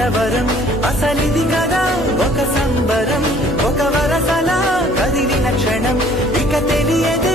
కలవరం అసలిది కదా ఒక సంబరం ఒక వరసలా కదిలిన క్షణం ఇక తెలియదే